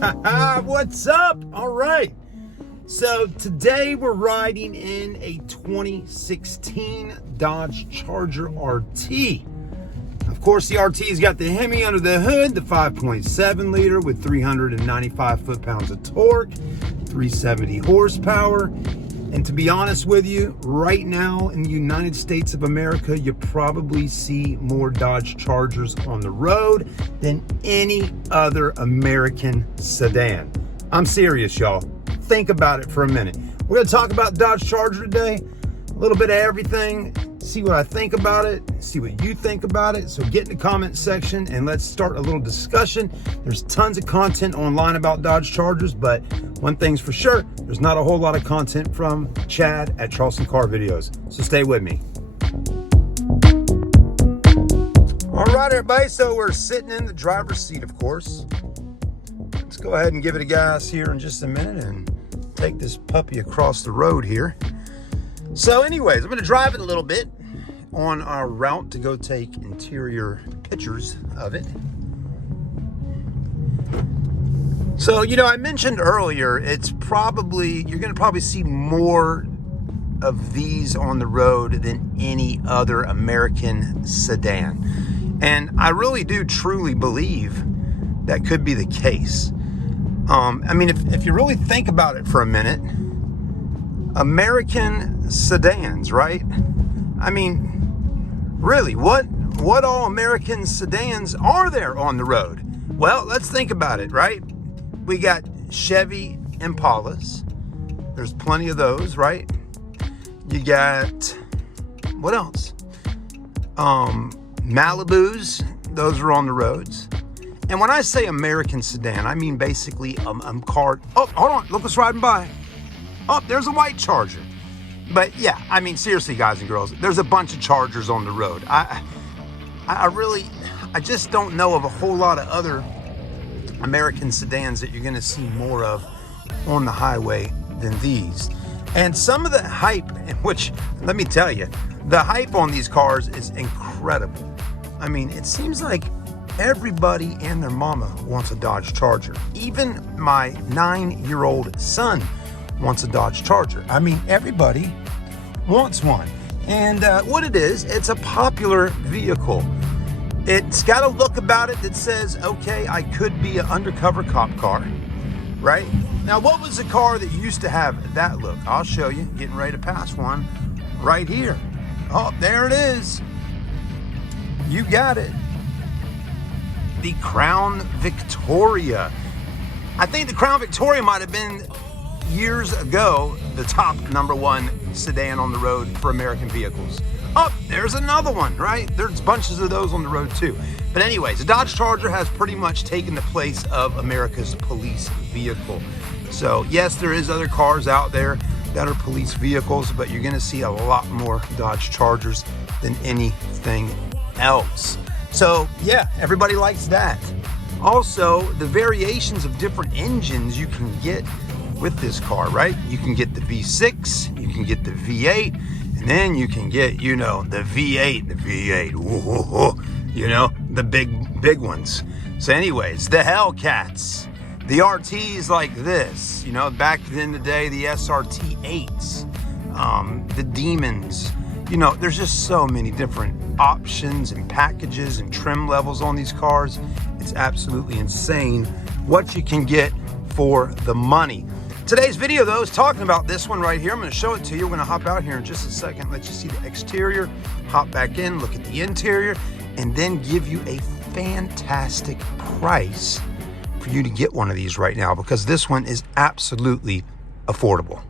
What's up? All right. So today we're riding in a 2016 Dodge Charger RT. Of course, the RT's got the Hemi under the hood, the 5.7 liter with 395 foot-pounds of torque, 370 horsepower. And to be honest with you, right now in the United States of America, you probably see more Dodge Chargers on the road than any other American sedan. I'm serious, y'all. Think about it for a minute. We're going to talk about Dodge Charger today, a little bit of everything, see what I think about it, see what you think about it. So get in the comment section and let's start a little discussion. There's tons of content online about Dodge Chargers, but one thing's for sure, there's not a whole lot of content from Chad at Charleston Car Videos. So stay with me. All right, everybody, so we're sitting in the driver's seat, of course. Let's go ahead and give it a gas here in just a minute and take this puppy across the road here. So anyways, I'm going to drive it a little bit on our route to go take interior pictures of it. So, you know, I mentioned earlier, you're going to probably see more of these on the road than any other American sedan. And I really do truly believe that could be the case. I mean, if you really think about it for a minute, American sedans, right? I mean, really, what all American sedans are there on the road? Well, let's think about it, right? We got Chevy Impalas. There's plenty of those, right? You got, what else? Malibus, those are on the roads. And when I say American sedan, I mean basically a car. Oh, hold on, look what's riding by. Oh, there's a white Charger. But yeah, I mean, seriously, guys and girls, there's a bunch of Chargers on the road. I just don't know of a whole lot of other American sedans that you're going to see more of on the highway than these. And some of the hype, which, let me tell you, the hype on these cars is incredible. I mean, it seems like everybody and their mama wants a Dodge Charger. Even my 9-year-old son wants a Dodge Charger. I mean, everybody wants one. And what it is, it's a popular vehicle. It's got a look about it that says, okay, I could be an undercover cop car, right? Now, what was the car that used to have that look? I'll show you, getting ready to pass one right here. Oh, there it is. You got it. The Crown Victoria. I think the Crown Victoria might have been, years ago, the top #1 sedan on the road for American vehicles. Oh, there's another one, right? There's bunches of those on the road too. But anyways, the Dodge Charger has pretty much taken the place of America's police vehicle. So yes, there is other cars out there that are police vehicles, but you're gonna see a lot more Dodge Chargers than anything else. So yeah, everybody likes that. Also, the variations of different engines you can get with this car, right? You can get the V6, you can get the V8, and then you can get, you know, the V8, you know, the big ones. So anyways, the Hellcats, the RTs like this, you know, back in the day, the SRT8s, the Demons, you know, there's just so many different options and packages and trim levels on these cars. It's absolutely insane what you can get for the money. Today's video, though, is talking about this one right here. I'm going to show it to you. We're going to hop out here in just a second, let you see the exterior, hop back in, look at the interior, and then give you a fantastic price for you to get one of these right now, because this one is absolutely affordable.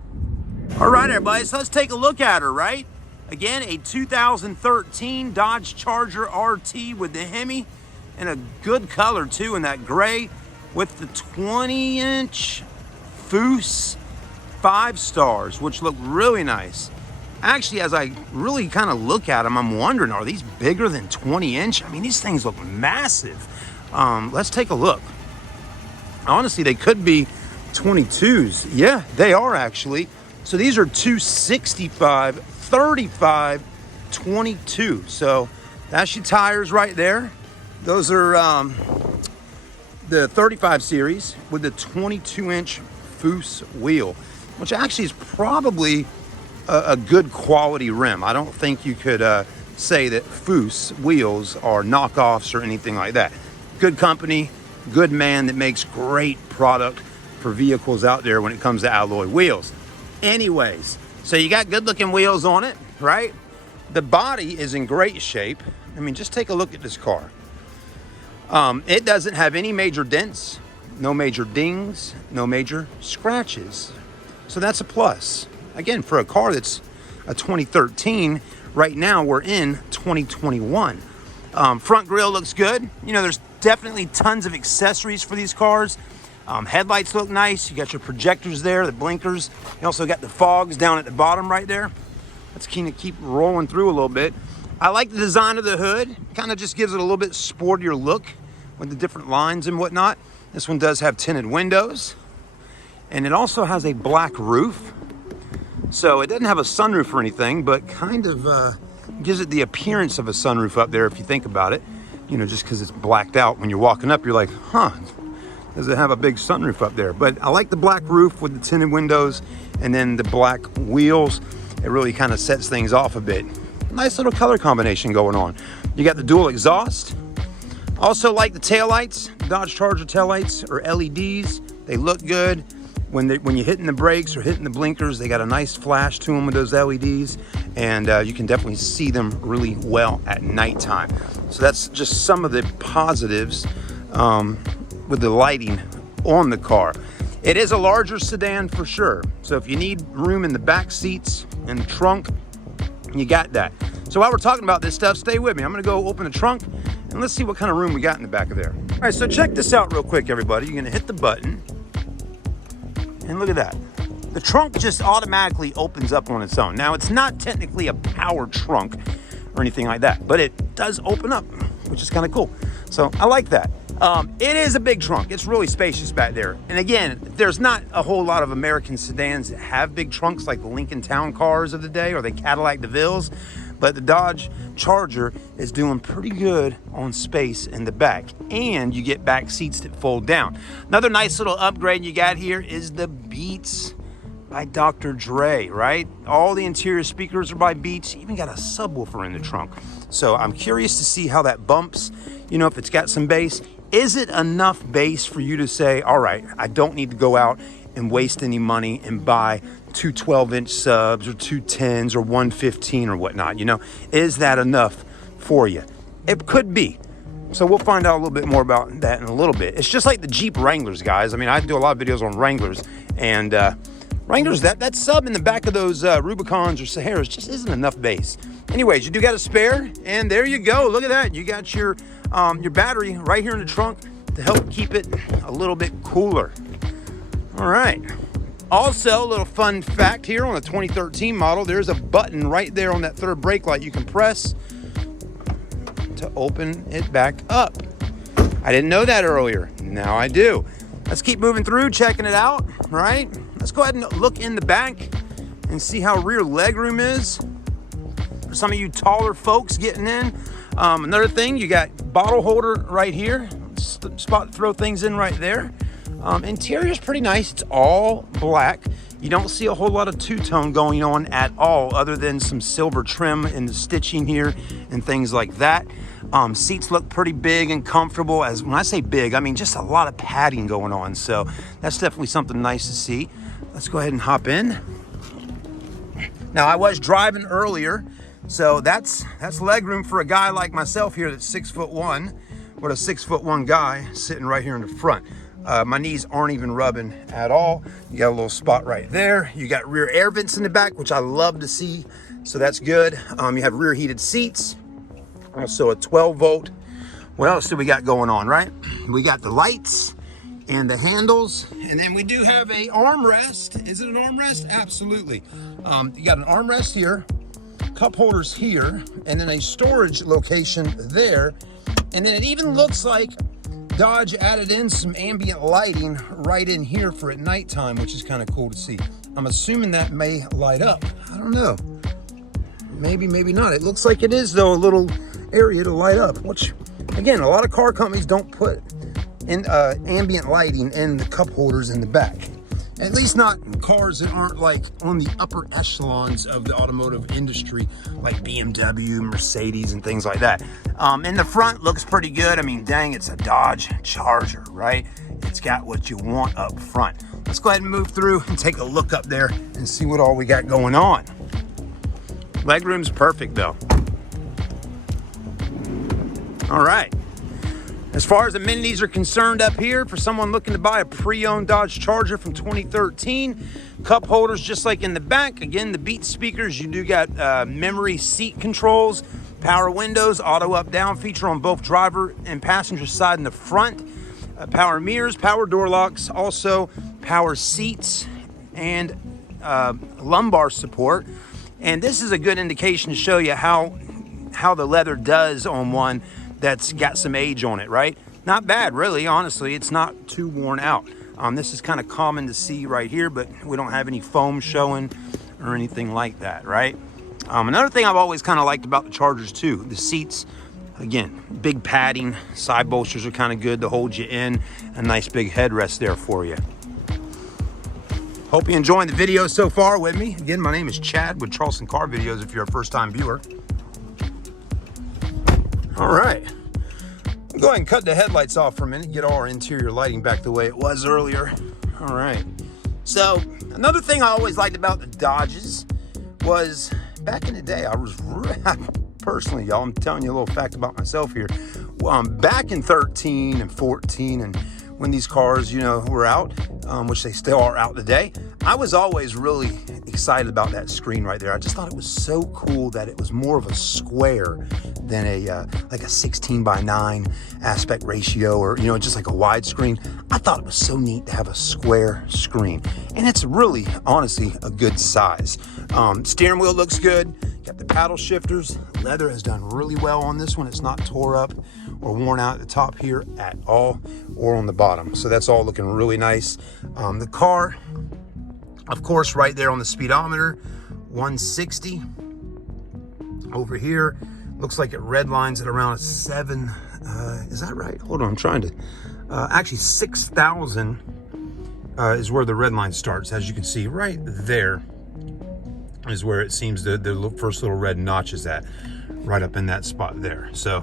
All right, everybody, so let's take a look at her, right? Again, a 2013 Dodge Charger RT with the Hemi, and a good color, too, in that gray with the 20-inch Foose 5 stars, which look really nice. Actually, as I really kind of look at them, I'm wondering, are these bigger than 20-inch? I mean, these things look massive. Let's take a look. Honestly, they could be 22s. Yeah, they are actually. So these are 265, 35, 22. So that's your tires right there. Those are the 35 series with the 22-inch Foose wheel, which actually is probably a good quality rim. I don't think you could say that Foose wheels are knockoffs or anything like that. Good company, good man that makes great product for vehicles out there when it comes to alloy wheels. Anyways, so you got good looking wheels on it, right? The body is in great shape. I mean, just take a look at this car. It doesn't have any major dents, no major dings, no major scratches. So that's a plus. Again, for a car that's a 2013, right now we're in 2021. Front grille looks good. You know, there's definitely tons of accessories for these cars. Headlights look nice. You got your projectors there, the blinkers. You also got the fogs down at the bottom right there. Let's keep rolling through a little bit. I like the design of the hood. Kind of just gives it a little bit sportier look with the different lines and whatnot. This one does have tinted windows. And it also has a black roof. So it doesn't have a sunroof or anything, but kind of gives it the appearance of a sunroof up there if you think about it. You know, just because it's blacked out. When you're walking up, you're like, huh, does it have a big sunroof up there? But I like the black roof with the tinted windows and then the black wheels. It really kind of sets things off a bit. Nice little color combination going on. You got the dual exhaust. Also like the taillights. Dodge Charger taillights are LEDs. They look good. When you're hitting the brakes or hitting the blinkers, they got a nice flash to them with those LEDs. And you can definitely see them really well at nighttime. So that's just some of the positives with the lighting on the car. It is a larger sedan for sure. So if you need room in the back seats and the trunk, you got that. So while we're talking about this stuff, stay with me. I'm gonna go open the trunk and let's see what kind of room we got in the back of there. All right, so check this out real quick, everybody. You're gonna hit the button and look at that. The trunk just automatically opens up on its own. Now, it's not technically a power trunk or anything like that, but it does open up, which is kind of cool. So I like that. It is a big trunk. It's really spacious back there. And again, there's not a whole lot of American sedans that have big trunks like the Lincoln Town cars of the day or the Cadillac DeVille's, but the Dodge Charger is doing pretty good on space in the back. And you get back seats that fold down. Another nice little upgrade you got here is the Beats by Dr. Dre, right? All the interior speakers are by Beats. Even got a subwoofer in the trunk. So I'm curious to see how that bumps, you know, if it's got some bass. Is it enough bass for you to say, all right, I don't need to go out and waste any money and buy two 12-inch subs or two 10s or 115 or whatnot, you know? Is that enough for you? It could be. So we'll find out a little bit more about that in a little bit. It's just like the Jeep Wranglers, guys. I mean, I do a lot of videos on Wranglers, and Wranglers, that sub in the back of those Rubicons or Saharas just isn't enough bass. Anyways, you do got a spare, and there you go. Look at that. You got your battery right here in the trunk to help keep it a little bit cooler. All right. Also, a little fun fact here on the 2013 model, there's a button right there on that third brake light you can press to open it back up. I didn't know that earlier. Now I do. Let's keep moving through, checking it out, right? Let's go ahead and look in the back and see how rear legroom is. For some of you taller folks getting in. Another thing, you got bottle holder right here. Spot to throw things in right there. Interior's pretty nice. It's all black. You don't see a whole lot of two-tone going on at all, other than some silver trim in the stitching here and things like that. Seats look pretty big and comfortable. As when I say big, I mean just a lot of padding going on. So that's definitely something nice to see. Let's go ahead and hop in. Now, I was driving earlier, so that's legroom for a guy like myself here that's 6'1", with a 6'1" guy sitting right here in the front. My knees aren't even rubbing at all. You got a little spot right there. You got rear air vents in the back, which I love to see, so that's good. You have rear heated seats, also a 12-volt. What else do we got going on, right? We got the lights and the handles, and then we do have a armrest. Is it an armrest? Absolutely. You got an armrest here, cup holders here, and then a storage location there. And then it even looks like Dodge added in some ambient lighting right in here for at nighttime, which is kind of cool to see. I'm assuming that may light up. I don't know. Maybe, maybe not. It looks like it is, though, a little area to light up, which, again, a lot of car companies don't put ambient lighting in the cup holders in the back. At least not cars that aren't like on the upper echelons of the automotive industry, like BMW, Mercedes, and things like that. In the front, looks pretty good. I mean, dang, it's a Dodge Charger, right? It's got what you want up front. Let's go ahead and move through and take a look up there and see what all we got going on. Legroom's perfect though. All right. As far as amenities are concerned up here, for someone looking to buy a pre-owned Dodge Charger from 2013, cup holders just like in the back. Again, the Beats speakers, you do got memory seat controls, power windows, auto up-down feature on both driver and passenger side in the front, power mirrors, power door locks, also power seats and lumbar support. And this is a good indication to show you how the leather does on one that's got some age on it, right? Not bad, really, honestly. It's not too worn out. This is kind of common to see right here, but we don't have any foam showing or anything like that, right? Another thing I've always kind of liked about the Chargers too, the seats, again, big padding, side bolsters are kind of good to hold you in, a nice big headrest there for you. Hope you're enjoying the video so far with me. Again, my name is Chad with Charleston Car Videos if you're a first-time viewer. All right, go ahead and cut the headlights off for a minute, get all our interior lighting back the way it was earlier. All right, so another thing I always liked about the Dodges was back in the day, I was personally, y'all, I'm telling you a little fact about myself here. Back in 13 and 14 and when these cars, you know, were out, which they still are out today, I was always really excited about that screen right there. I just thought it was so cool that it was more of a square than a like a 16:9 aspect ratio, or, you know, just like a widescreen. I thought it was so neat to have a square screen, and it's really, honestly, a good size. Steering wheel looks good. Got the paddle shifters. Leather has done really well on this one. It's not tore up or worn out at the top here at all, or on the bottom. So that's all looking really nice. The car, of course, right there on the speedometer, 160. Over here, looks like it redlines at around a 7. Is that right? Hold on, I'm trying to. Actually, 6,000 is where the red line starts. As you can see, right there is where it seems the first little red notch is at, right up in that spot there. So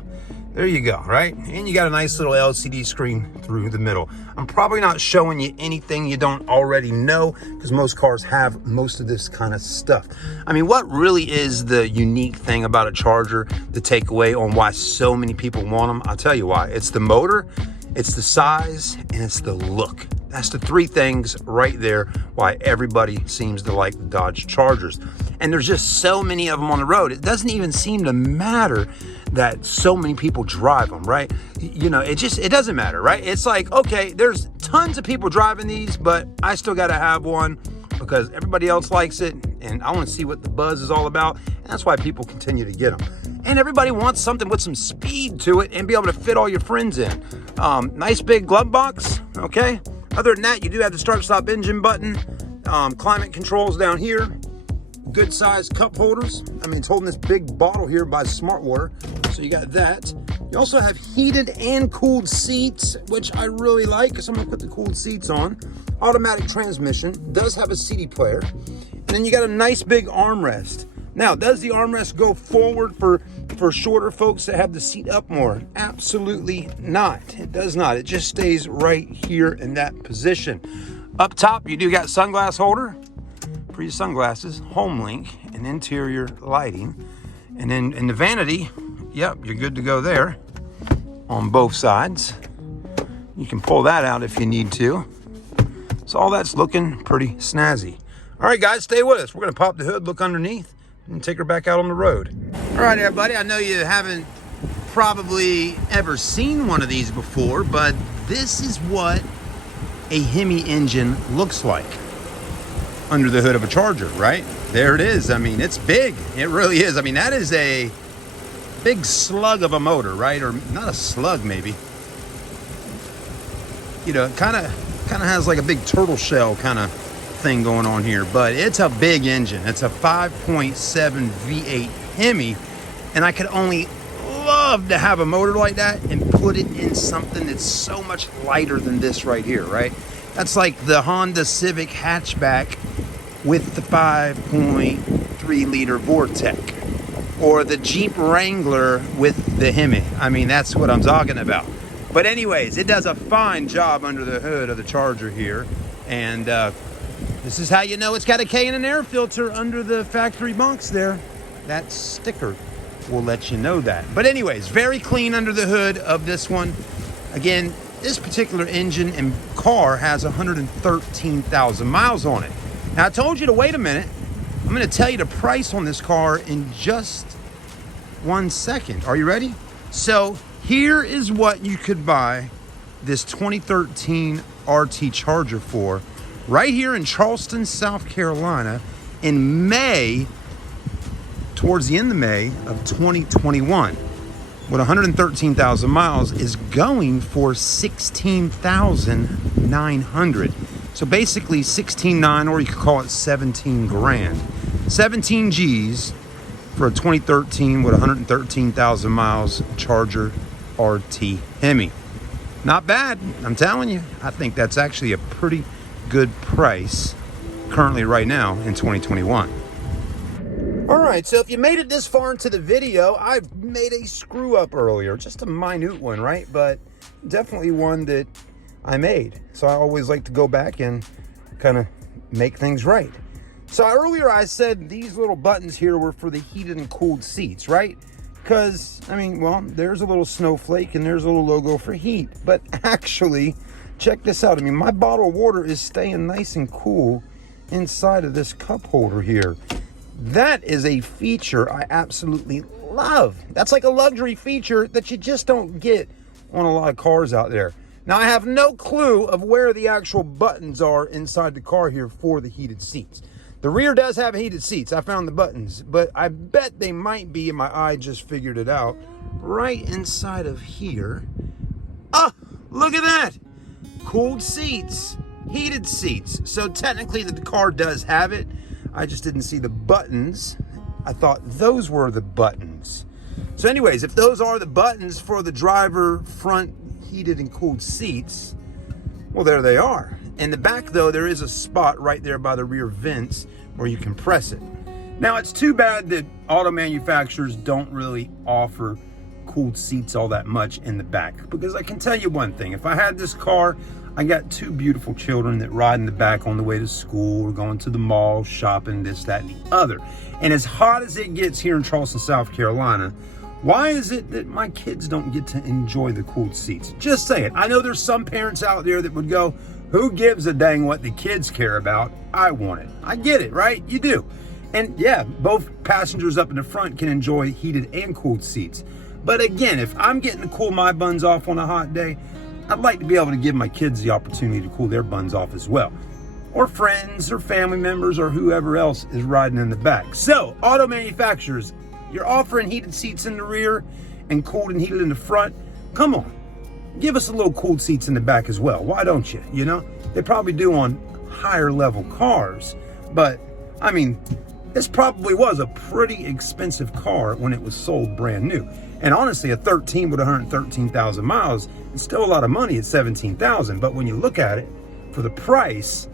there you go, right? And you got a nice little LCD screen through the middle. I'm probably not showing you anything you don't already know, because most cars have most of this kind of stuff. I mean, what really is the unique thing about a Charger, the takeaway on why so many people want them? I'll tell you why. It's the motor, it's the size, and it's the look. That's the three things right there why everybody seems to like the Dodge Chargers. And there's just so many of them on the road. It doesn't even seem to matter that so many people drive them, right? You know, it doesn't matter, right? It's like, okay, there's tons of people driving these, but I still got to have one because everybody else likes it, and I want to see what the buzz is all about, and that's why people continue to get them. And everybody wants something with some speed to it and be able to fit all your friends in. Nice big glove box, okay? Other than that, you do have the start-stop engine button, climate controls down here, good sized cup holders. I mean, it's holding this big bottle here by Smart Water, so you got that. You also have heated and cooled seats, which I really like, so I'm gonna put the cooled seats on. Automatic transmission, does have a CD player, and then you got a nice big armrest. Now, does the armrest go forward for shorter folks that have the seat up more? Absolutely not. It does not. It just stays right here in that position. Up top, you do got sunglass holder for your sunglasses, home link, and interior lighting. And then in the vanity, yep, you're good to go there on both sides. You can pull that out if you need to. So all that's looking pretty snazzy. All right, guys, stay with us. We're gonna pop the hood, look underneath, and take her back out on the road. All right, everybody, I know you haven't probably ever seen one of these before, but this is what a Hemi engine looks like under the hood of a Charger, right? There it is. I mean, it's big. It really is. I mean, that is a big slug of a motor, right? Or not a slug, maybe. You know, it kind of has like a big turtle shell kind of thing going on here, but it's a big engine. It's a 5.7 V8 Hemi, and I could only love to have a motor like that and put it in something that's so much lighter than this right here, right? That's like the Honda Civic hatchback with the 5.3 liter Vortec, or the Jeep Wrangler with the Hemi. I mean, that's what I'm talking about. But anyways, it does a fine job under the hood of the Charger here. And this is how you know it's got a K and an air filter under the factory bunks there. That sticker will let you know that. But anyways, very clean under the hood of this one. Again, this particular engine and car has 113,000 miles on it. Now, I told you to wait a minute. I'm going to tell you the price on this car in just 1 second. Are you ready? So here is what you could buy this 2013 RT Charger for right here in Charleston, South Carolina in May, towards the end of May of 2021. With 113,000 miles is going for $16,900. So basically 16.9, or you could call it 17 grand. 17 G's for a 2013 with 113,000 miles Charger RT Hemi. Not bad, I'm telling you. I think that's actually a pretty good price currently right now in 2021. All right, so if you made it this far into the video, I've made a screw up earlier, just a minute one, right? But definitely one that I made. So I always like to go back and kind of make things right. So earlier I said these little buttons here were for the heated and cooled seats, right? Because, I mean, well, there's a little snowflake and there's a little logo for heat. But actually, check this out. I mean, my bottle of water is staying nice and cool inside of this cup holder here. That is a feature I absolutely love. That's like a luxury feature that you just don't get on a lot of cars out there. Now, I have no clue of where the actual buttons are inside the car here for the heated seats. The rear does have heated seats. I found the buttons, but I bet they might be, and my eye just figured it out, right inside of here. Ah, look at that. Cooled seats, heated seats. So technically the car does have it. I just didn't see the buttons. I thought those were the buttons. So anyways, if those are the buttons for the driver front heated and cooled seats, well, there they are. In the back, though, there is a spot right there by the rear vents where you can press it. Now, it's too bad that auto manufacturers don't really offer cooled seats all that much in the back, because I can tell you one thing. If I had this car, I got two beautiful children that ride in the back on the way to school or going to the mall, shopping, this, that, and the other. And as hot as it gets here in Charleston, South Carolina, why is it that my kids don't get to enjoy the cooled seats? Just say it. I know there's some parents out there that would go, who gives a dang what the kids care about? I want it. I get it, right? You do. And yeah, both passengers up in the front can enjoy heated and cooled seats. But again, if I'm getting to cool my buns off on a hot day, I'd like to be able to give my kids the opportunity to cool their buns off as well. Or friends or family members or whoever else is riding in the back. So, auto manufacturers, you're offering heated seats in the rear and cooled and heated in the front. Come on, give us a little cooled seats in the back as well. Why don't you? You know, they probably do on higher level cars. But, I mean, this probably was a pretty expensive car when it was sold brand new. And honestly, a 13 with 113,000 miles is still a lot of money at 17,000. But when you look at it, for the price,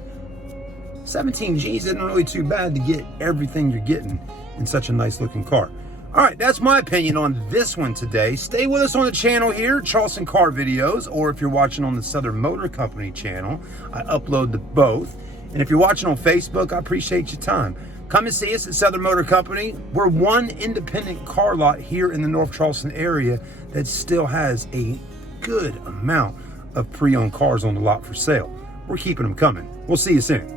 17 G's isn't really too bad to get everything you're getting in such a nice looking car. All right, that's my opinion on this one today. Stay with us on the channel here, Charleston Car Videos, or if you're watching on the Southern Motor Company channel, I upload to both. And if you're watching on Facebook, I appreciate your time. Come and see us at Southern Motor Company. We're one independent car lot here in the North Charleston area that still has a good amount of pre-owned cars on the lot for sale. We're keeping them coming. We'll see you soon.